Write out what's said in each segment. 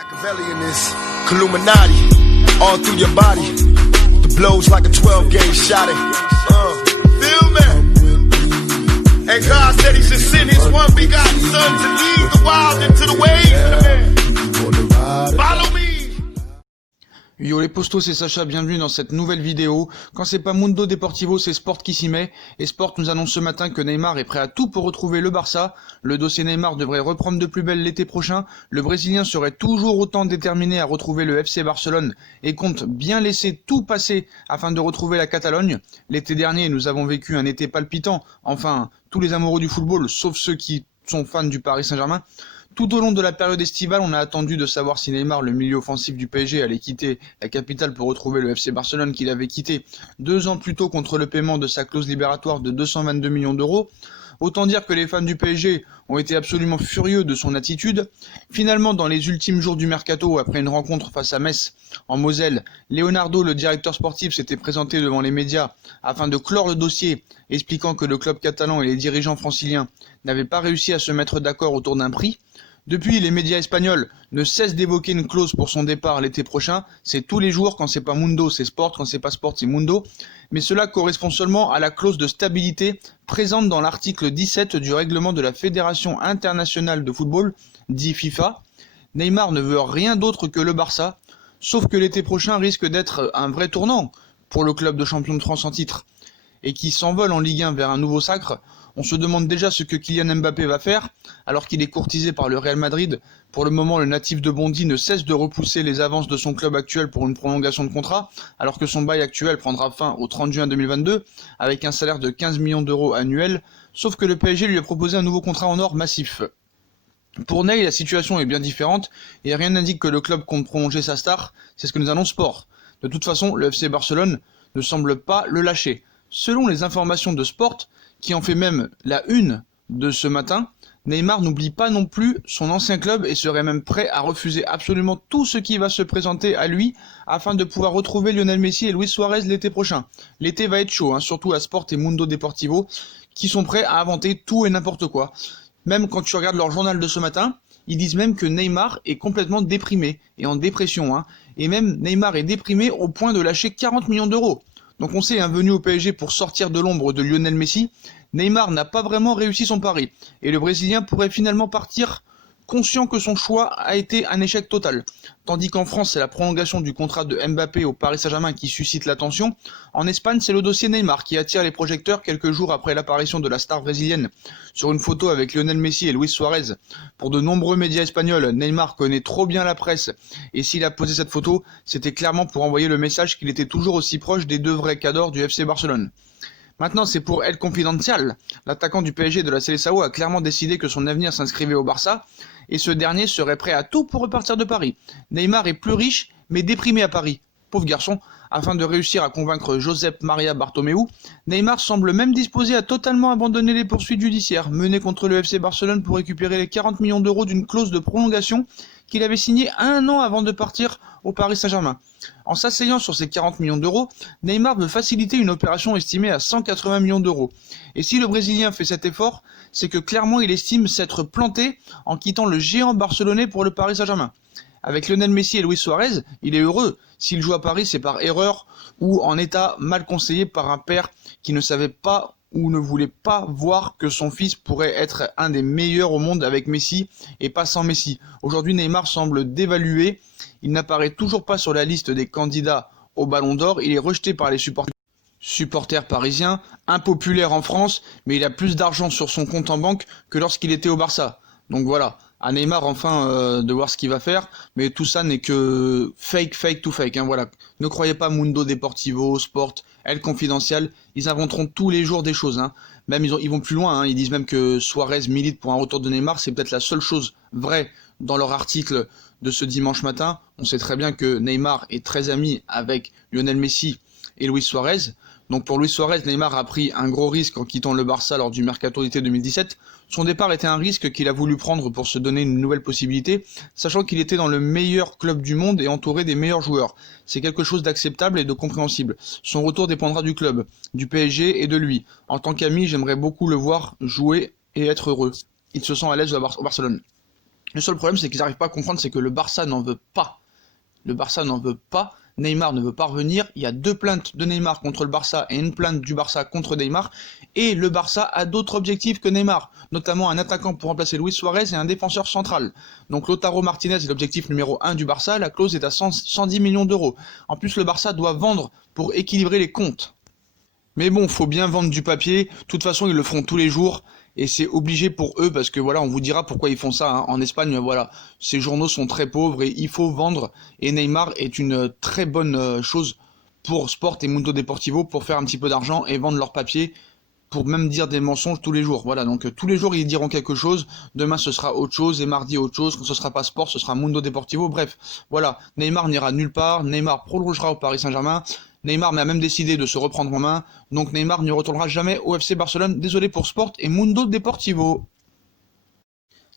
Machiavelli in this Illuminati, all through your body. The blows like a 12-gauge shot. Feel me? And God said He should send His one begotten Son to lead the wild into the ways. Follow me. Yo les postos, c'est Sacha, bienvenue dans cette nouvelle vidéo. Quand c'est pas Mundo Deportivo, c'est Sport qui s'y met. Et Sport nous annonce ce matin que Neymar est prêt à tout pour retrouver le Barça. Le dossier Neymar devrait reprendre de plus belle l'été prochain. Le Brésilien serait toujours autant déterminé à retrouver le FC Barcelone et compte bien laisser tout passer afin de retrouver la Catalogne. L'été dernier, nous avons vécu un été palpitant. Enfin, tous les amoureux du football, sauf ceux qui sont fans du Paris Saint-Germain. Tout au long de la période estivale, on a attendu de savoir si Neymar, le milieu offensif du PSG, allait quitter la capitale pour retrouver le FC Barcelone qu'il avait quitté 2 ans plus tôt contre le paiement de sa clause libératoire de 222 millions d'euros. Autant dire que les fans du PSG ont été absolument furieux de son attitude. Finalement, dans les ultimes jours du mercato, après une rencontre face à Metz en Moselle, Leonardo, le directeur sportif, s'était présenté devant les médias afin de clore le dossier, expliquant que le club catalan et les dirigeants franciliens n'avaient pas réussi à se mettre d'accord autour d'un prix. Depuis, les médias espagnols ne cessent d'évoquer une clause pour son départ l'été prochain. C'est tous les jours, quand c'est pas Mundo, c'est Sport, quand c'est pas Sport, c'est Mundo. Mais cela correspond seulement à la clause de stabilité présente dans l'article 17 du règlement de la Fédération internationale de football, dit FIFA. Neymar ne veut rien d'autre que le Barça, sauf que l'été prochain risque d'être un vrai tournant pour le club de champion de France en titre, et qui s'envole en Ligue 1 vers un nouveau sacre. On se demande déjà ce que Kylian Mbappé va faire, alors qu'il est courtisé par le Real Madrid. Pour le moment, le natif de Bondy ne cesse de repousser les avances de son club actuel pour une prolongation de contrat, alors que son bail actuel prendra fin au 30 juin 2022, avec un salaire de 15 millions d'euros annuel, sauf que le PSG lui a proposé un nouveau contrat en or massif. Pour Ney, la situation est bien différente, et rien n'indique que le club compte prolonger sa star, c'est ce que nous annonce Sport. De toute façon, le FC Barcelone ne semble pas le lâcher. Selon les informations de Sport, qui en fait même la une de ce matin, Neymar n'oublie pas non plus son ancien club et serait même prêt à refuser absolument tout ce qui va se présenter à lui afin de pouvoir retrouver Lionel Messi et Luis Suarez l'été prochain. L'été va être chaud, surtout à Sport et Mundo Deportivo, qui sont prêts à inventer tout et n'importe quoi. Même quand tu regardes leur journal de ce matin, ils disent même que Neymar est complètement déprimé et en dépression. Et même Neymar est déprimé au point de lâcher 40 millions d'euros. Donc on sait, venu au PSG pour sortir de l'ombre de Lionel Messi, Neymar n'a pas vraiment réussi son pari. Et le Brésilien pourrait finalement partir conscient que son choix a été un échec total. Tandis qu'en France, c'est la prolongation du contrat de Mbappé au Paris Saint-Germain qui suscite l'attention. En Espagne, c'est le dossier Neymar qui attire les projecteurs quelques jours après l'apparition de la star brésilienne sur une photo avec Lionel Messi et Luis Suarez. Pour de nombreux médias espagnols, Neymar connaît trop bien la presse. Et s'il a posé cette photo, c'était clairement pour envoyer le message qu'il était toujours aussi proche des 2 vrais cadors du FC Barcelone. Maintenant, c'est pour El Confidencial. L'attaquant du PSG de la Seleção a clairement décidé que son avenir s'inscrivait au Barça, et ce dernier serait prêt à tout pour repartir de Paris. Neymar est plus riche, mais déprimé à Paris. Pauvre garçon. Afin de réussir à convaincre Josep Maria Bartomeu, Neymar semble même disposé à totalement abandonner les poursuites judiciaires menées contre le FC Barcelone pour récupérer les 40 millions d'euros d'une clause de prolongation qu'il avait signée 1 an avant de partir au Paris Saint-Germain. En s'asseyant sur ces 40 millions d'euros, Neymar veut faciliter une opération estimée à 180 millions d'euros. Et si le Brésilien fait cet effort, c'est que clairement il estime s'être planté en quittant le géant barcelonais pour le Paris Saint-Germain. Avec Lionel Messi et Luis Suarez, il est heureux. S'il joue à Paris, c'est par erreur ou en état mal conseillé par un père qui ne savait pas ou ne voulait pas voir que son fils pourrait être un des meilleurs au monde avec Messi et pas sans Messi. Aujourd'hui, Neymar semble dévalué. Il n'apparaît toujours pas sur la liste des candidats au Ballon d'Or. Il est rejeté par les supporters parisiens, impopulaire en France, mais il a plus d'argent sur son compte en banque que lorsqu'il était au Barça. Donc voilà, à Neymar enfin de voir ce qu'il va faire, mais tout ça n'est que fake to fake. Voilà. Ne croyez pas Mundo Deportivo, Sport, El Confidencial, ils inventeront tous les jours des choses. Même ils vont plus loin, ils disent même que Suarez milite pour un retour de Neymar, c'est peut-être la seule chose vraie dans leur article de ce dimanche matin. On sait très bien que Neymar est très ami avec Lionel Messi et Luis Suarez. Donc pour Luis Suarez, Neymar a pris un gros risque en quittant le Barça lors du mercato d'été 2017. Son départ était un risque qu'il a voulu prendre pour se donner une nouvelle possibilité, sachant qu'il était dans le meilleur club du monde et entouré des meilleurs joueurs. C'est quelque chose d'acceptable et de compréhensible. Son retour dépendra du club, du PSG et de lui. En tant qu'ami, j'aimerais beaucoup le voir jouer et être heureux. Il se sent à l'aise au Barcelone. Le seul problème, c'est qu'ils n'arrivent pas à comprendre, c'est que le Barça n'en veut pas. Le Barça n'en veut pas. Neymar ne veut pas revenir. Il y a 2 plaintes de Neymar contre le Barça et une plainte du Barça contre Neymar. Et le Barça a d'autres objectifs que Neymar, notamment un attaquant pour remplacer Luis Suarez et un défenseur central. Donc Lautaro Martinez est l'objectif numéro 1 du Barça. La clause est à 110 millions d'euros. En plus, le Barça doit vendre pour équilibrer les comptes. Mais bon, faut bien vendre du papier. De toute façon, ils le feront tous les jours. Et c'est obligé pour eux parce que voilà, on vous dira pourquoi ils font ça. Hein. En Espagne, voilà, ces journaux sont très pauvres et il faut vendre. Et Neymar est une très bonne chose pour Sport et Mundo Deportivo pour faire un petit peu d'argent et vendre leur papier pour même dire des mensonges tous les jours. Voilà, donc tous les jours ils diront quelque chose. Demain ce sera autre chose et mardi autre chose. Quand ce sera pas Sport, ce sera Mundo Deportivo. Bref, voilà, Neymar n'ira nulle part. Neymar prolongera au Paris Saint-Germain. Neymar a même décidé de se reprendre en main, donc Neymar ne retournera jamais au FC Barcelone. Désolé pour Sport et Mundo Deportivo.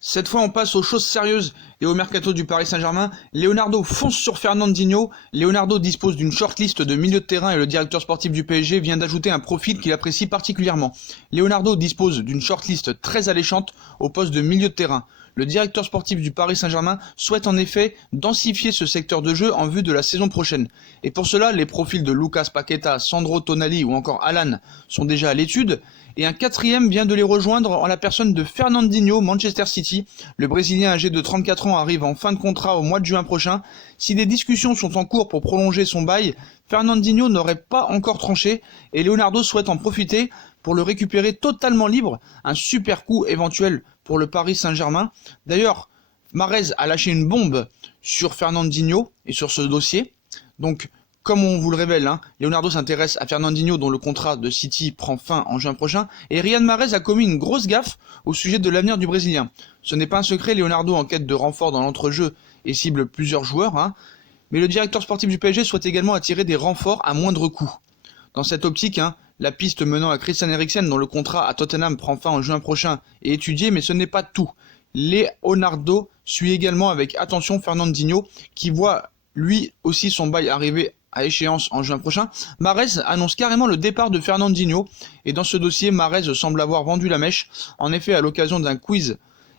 Cette fois, on passe aux choses sérieuses et au mercato du Paris Saint-Germain. Leonardo fonce sur Fernandinho. Leonardo dispose d'une shortlist de milieu de terrain et le directeur sportif du PSG vient d'ajouter un profil qu'il apprécie particulièrement. Leonardo dispose d'une shortlist très alléchante au poste de milieu de terrain. Le directeur sportif du Paris Saint-Germain souhaite en effet densifier ce secteur de jeu en vue de la saison prochaine. Et pour cela, les profils de Lucas Paqueta, Sandro Tonali ou encore Alan sont déjà à l'étude. Et un 4e vient de les rejoindre en la personne de Fernandinho, Manchester City. Le Brésilien âgé de 34 ans arrive en fin de contrat au mois de juin prochain. Si des discussions sont en cours pour prolonger son bail, Fernandinho n'aurait pas encore tranché et Leonardo souhaite en profiter pour le récupérer totalement libre. Un super coup éventuel pour le Paris Saint-Germain. D'ailleurs, Mahrez a lâché une bombe sur Fernandinho et sur ce dossier. Donc, comme on vous le révèle, Leonardo s'intéresse à Fernandinho dont le contrat de City prend fin en juin prochain et Riyad Mahrez a commis une grosse gaffe au sujet de l'avenir du Brésilien. Ce n'est pas un secret, Leonardo en quête de renfort dans l'entrejeu et cible plusieurs joueurs, mais le directeur sportif du PSG souhaite également attirer des renforts à moindre coût. Dans cette optique, la piste menant à Christian Eriksen dont le contrat à Tottenham prend fin en juin prochain est étudiée, mais ce n'est pas tout. Leonardo suit également avec attention Fernandinho qui voit lui aussi son bail arriver à échéance en juin prochain. Mahrez annonce carrément le départ de Fernandinho et dans ce dossier, Mahrez semble avoir vendu la mèche. En effet, à l'occasion d'un quiz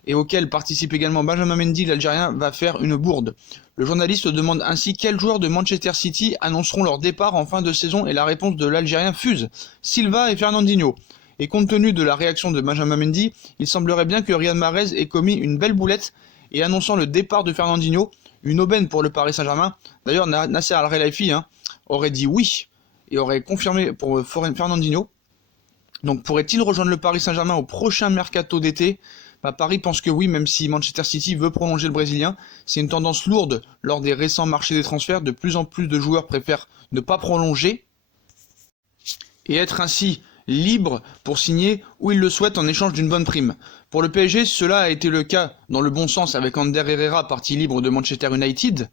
et auquel participe également Benjamin Mendy, l'Algérien va faire une bourde. Le journaliste demande ainsi quels joueurs de Manchester City annonceront leur départ en fin de saison et la réponse de l'Algérien fuse, Silva et Fernandinho. Et compte tenu de la réaction de Benjamin Mendy, il semblerait bien que Riyad Mahrez ait commis une belle boulette et annonçant le départ de Fernandinho, une aubaine pour le Paris Saint-Germain. D'ailleurs, Nasser Al-Khelaifi aurait dit oui et aurait confirmé pour Fernandinho. Donc pourrait-il rejoindre le Paris Saint-Germain au prochain mercato d'été ? Paris pense que oui, même si Manchester City veut prolonger le Brésilien. C'est une tendance lourde lors des récents marchés des transferts. De plus en plus de joueurs préfèrent ne pas prolonger et être ainsi libre pour signer où il le souhaite en échange d'une bonne prime. Pour le PSG, cela a été le cas dans le bon sens avec Ander Herrera, parti libre de Manchester United,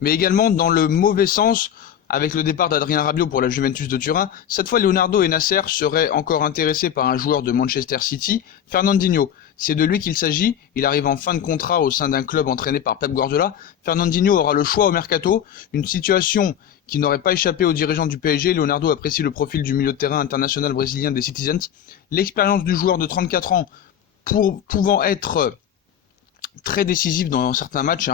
mais également dans le mauvais sens avec le départ d'Adrien Rabiot pour la Juventus de Turin. Cette fois, Leonardo et Nasser seraient encore intéressés par un joueur de Manchester City, Fernandinho. C'est de lui qu'il s'agit, il arrive en fin de contrat au sein d'un club entraîné par Pep Guardiola. Fernandinho aura le choix au mercato, une situation qui n'aurait pas échappé aux dirigeants du PSG. Leonardo apprécie le profil du milieu de terrain international brésilien des Citizens. L'expérience du joueur de 34 ans pouvant être très décisive dans certains matchs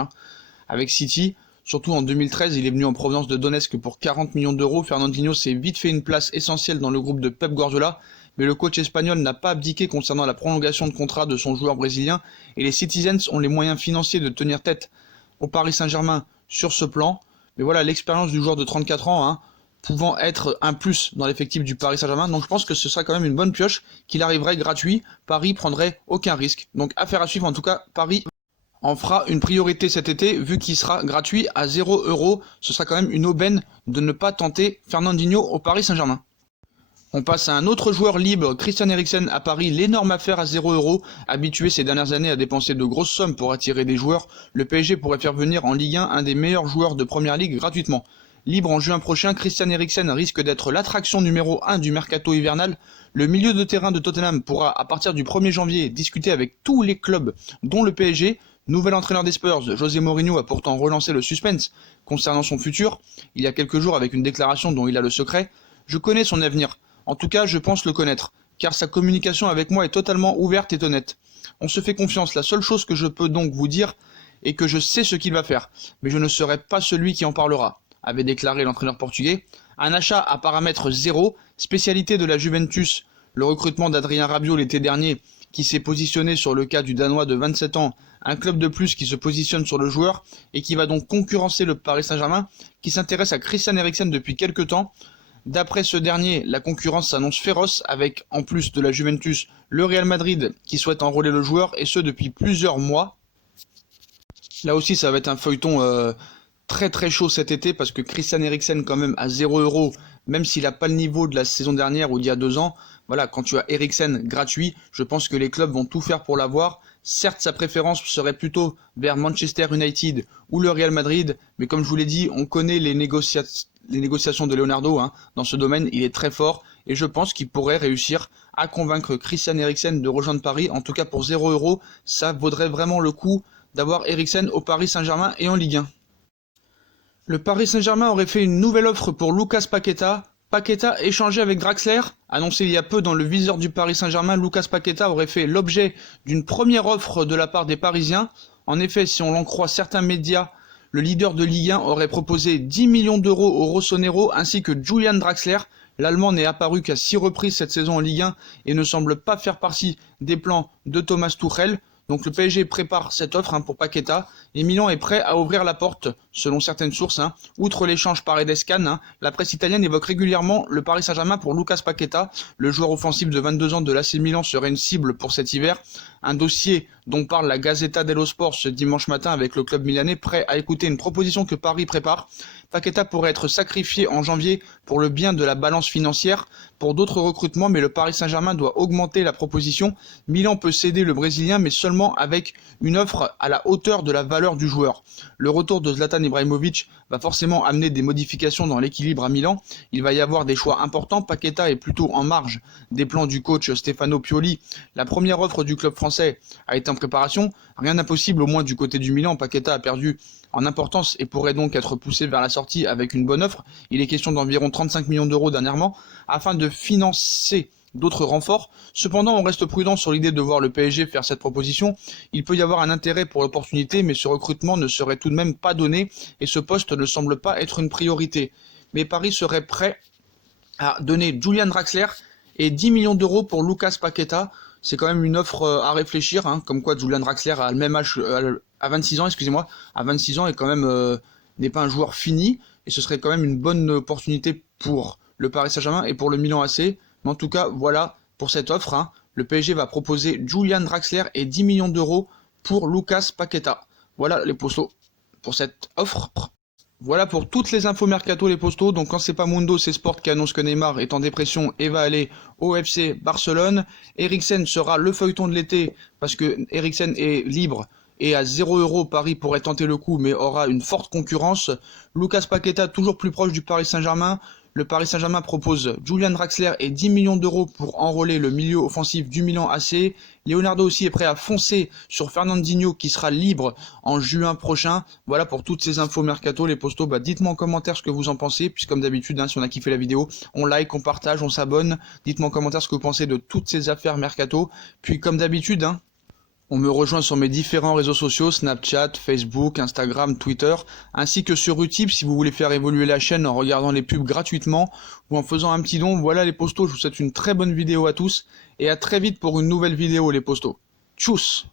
avec City. Surtout en 2013, il est venu en provenance de Donetsk pour 40 millions d'euros. Fernandinho s'est vite fait une place essentielle dans le groupe de Pep Guardiola, mais le coach espagnol n'a pas abdiqué concernant la prolongation de contrat de son joueur brésilien, et les Citizens ont les moyens financiers de tenir tête au Paris Saint-Germain sur ce plan. Mais voilà, l'expérience du joueur de 34 ans, pouvant être un plus dans l'effectif du Paris Saint-Germain, donc je pense que ce sera quand même une bonne pioche, qu'il arriverait gratuit, Paris prendrait aucun risque. Donc affaire à suivre, en tout cas, Paris en fera une priorité cet été, vu qu'il sera gratuit à 0 €. Ce sera quand même une aubaine de ne pas tenter Fernandinho au Paris Saint-Germain. On passe à un autre joueur libre, Christian Eriksen à Paris, l'énorme affaire à 0 €. Habitué ces dernières années à dépenser de grosses sommes pour attirer des joueurs, le PSG pourrait faire venir en Ligue 1 un des meilleurs joueurs de Première Ligue gratuitement. Libre en juin prochain, Christian Eriksen risque d'être l'attraction numéro 1 du mercato hivernal. Le milieu de terrain de Tottenham pourra, à partir du 1er janvier, discuter avec tous les clubs, dont le PSG. Nouvel entraîneur des Spurs, José Mourinho a pourtant relancé le suspense concernant son futur, il y a quelques jours avec une déclaration dont il a le secret. Je connais son avenir, en tout cas je pense le connaître, car sa communication avec moi est totalement ouverte et honnête. On se fait confiance, la seule chose que je peux donc vous dire est que je sais ce qu'il va faire, mais je ne serai pas celui qui en parlera, avait déclaré l'entraîneur portugais. Un achat à paramètre zéro, spécialité de la Juventus, le recrutement d'Adrien Rabiot l'été dernier, qui s'est positionné sur le cas du Danois de 27 ans, un club de plus qui se positionne sur le joueur et qui va donc concurrencer le Paris Saint-Germain, qui s'intéresse à Christian Eriksen depuis quelques temps. D'après ce dernier, la concurrence s'annonce féroce avec, en plus de la Juventus, le Real Madrid qui souhaite enrôler le joueur, et ce depuis plusieurs mois. Là aussi, ça va être un feuilleton très très chaud cet été, parce que Christian Eriksen quand même à 0€, même s'il n'a pas le niveau de la saison dernière ou d'il y a 2 ans, voilà, quand tu as Eriksen gratuit, je pense que les clubs vont tout faire pour l'avoir. Certes, sa préférence serait plutôt vers Manchester United ou le Real Madrid, mais comme je vous l'ai dit, on connaît les négociations de Leonardo dans ce domaine, il est très fort, et je pense qu'il pourrait réussir à convaincre Christian Eriksen de rejoindre Paris. En tout cas pour 0€, ça vaudrait vraiment le coup d'avoir Eriksen au Paris Saint-Germain et en Ligue 1. Le Paris Saint-Germain aurait fait une nouvelle offre pour Lucas Paqueta. Paqueta échangé avec Draxler, annoncé il y a peu dans le viseur du Paris Saint-Germain, Lucas Paqueta aurait fait l'objet d'une première offre de la part des Parisiens. En effet, si on l'en croit certains médias, le leader de Ligue 1 aurait proposé 10 millions d'euros au Rossonero ainsi que Julian Draxler. L'Allemand n'est apparu qu'à 6 reprises cette saison en Ligue 1 et ne semble pas faire partie des plans de Thomas Tuchel. Donc le PSG prépare cette offre pour Paqueta, et Milan est prêt à ouvrir la porte, selon certaines sources. Outre l'échange Paredes-Can, la presse italienne évoque régulièrement le Paris Saint-Germain pour Lucas Paqueta. Le joueur offensif de 22 ans de l'AC Milan serait une cible pour cet hiver. Un dossier dont parle la Gazzetta dello Sport ce dimanche matin avec le club milanais, prêt à écouter une proposition que Paris prépare. Paqueta pourrait être sacrifié en janvier pour le bien de la balance financière pour d'autres recrutements, mais le Paris Saint-Germain doit augmenter la proposition. Milan peut céder le Brésilien, mais seulement avec une offre à la hauteur de la valeur du joueur. Le retour de Zlatan Ibrahimovic va forcément amener des modifications dans l'équilibre à Milan. Il va y avoir des choix importants. Paqueta est plutôt en marge des plans du coach Stefano Pioli. La première offre du club français a été en préparation. Rien d'impossible, au moins du côté du Milan. Paqueta a perdu en importance et pourrait donc être poussé vers la sortie avec une bonne offre. Il est question d'environ 35 millions d'euros dernièrement afin de financer d'autres renforts. Cependant, on reste prudent sur l'idée de voir le PSG faire cette proposition. Il peut y avoir un intérêt pour l'opportunité, mais ce recrutement ne serait tout de même pas donné et ce poste ne semble pas être une priorité. Mais Paris serait prêt à donner Julian Draxler et 10 millions d'euros pour Lucas Paqueta. C'est quand même une offre à réfléchir, comme quoi Julian Draxler a le même âge, à 26 ans, à 26 ans et quand même n'est pas un joueur fini, et ce serait quand même une bonne opportunité pour le Paris Saint-Germain et pour le Milan AC. Mais en tout cas, voilà pour cette offre. Le PSG va proposer Julian Draxler et 10 millions d'euros pour Lucas Paqueta. Voilà les postos pour cette offre. Voilà pour toutes les infos mercato les postos. Donc quand c'est pas Mundo, c'est Sport qui annonce que Neymar est en dépression et va aller au FC Barcelone. Eriksen sera le feuilleton de l'été parce que Eriksen est libre et à 0€, Paris pourrait tenter le coup mais aura une forte concurrence. Lucas Paqueta toujours plus proche du Paris Saint-Germain. Le Paris Saint-Germain propose Julian Draxler et 10 millions d'euros pour enrôler le milieu offensif du Milan AC. Leonardo aussi est prêt à foncer sur Fernandinho qui sera libre en juin prochain. Voilà pour toutes ces infos mercato, les postos. Dites-moi en commentaire ce que vous en pensez, puis comme d'habitude, si on a kiffé la vidéo, on like, on partage, on s'abonne. Dites-moi en commentaire ce que vous pensez de toutes ces affaires mercato. Puis comme d'habitude, on me rejoint sur mes différents réseaux sociaux, Snapchat, Facebook, Instagram, Twitter, ainsi que sur Utip si vous voulez faire évoluer la chaîne en regardant les pubs gratuitement ou en faisant un petit don. Voilà les postos, je vous souhaite une très bonne vidéo à tous et à très vite pour une nouvelle vidéo les postos. Tchuss!